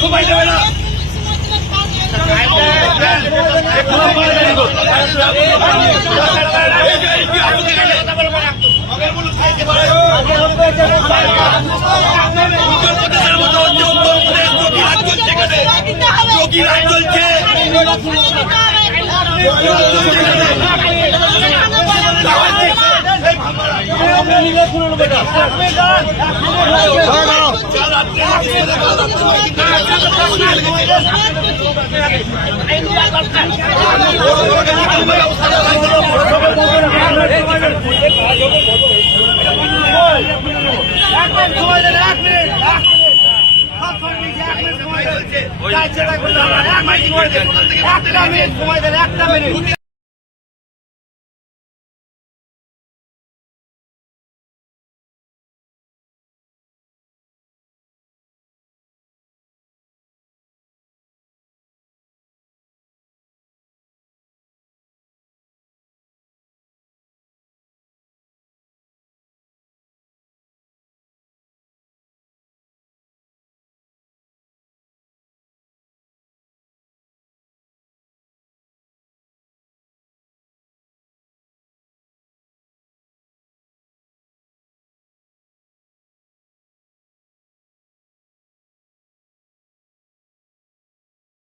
সময় দেবে না একটু একটা মিনিট।